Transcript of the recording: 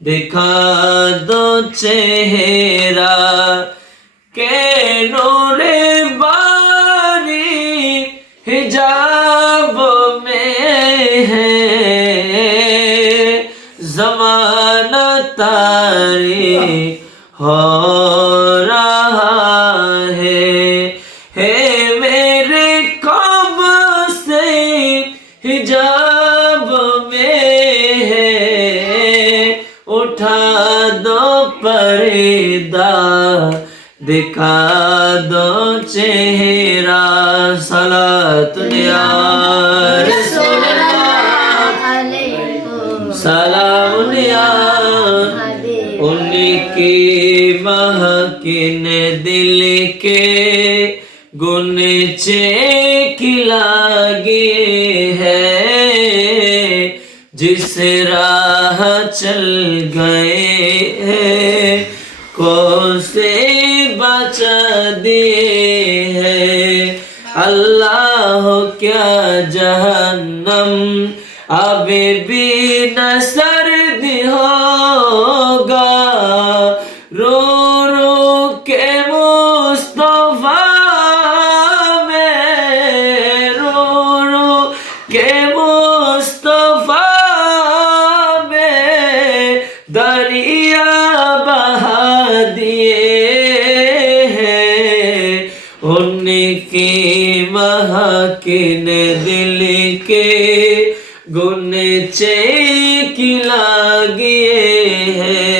دکھا دو چہرہ کہ نور باری حجاب میں ہے زمانہ تاری ہو رہا ہے ہے میرے قب سے حجاب میں اٹھا دو پردہ، دکھا دو چہرہ صلاة یا رسول اللہ سلام ان کی مہکن دل کے گن گنچے کلاگے ہے۔ جس راہ چل گئے کو سے بچا دی ہے اللہ کیا جہنم؟ اب بھی نسر دریا بہا دیے ہیں۔ ان کی مہکن دل کے گن چے کی ہیں۔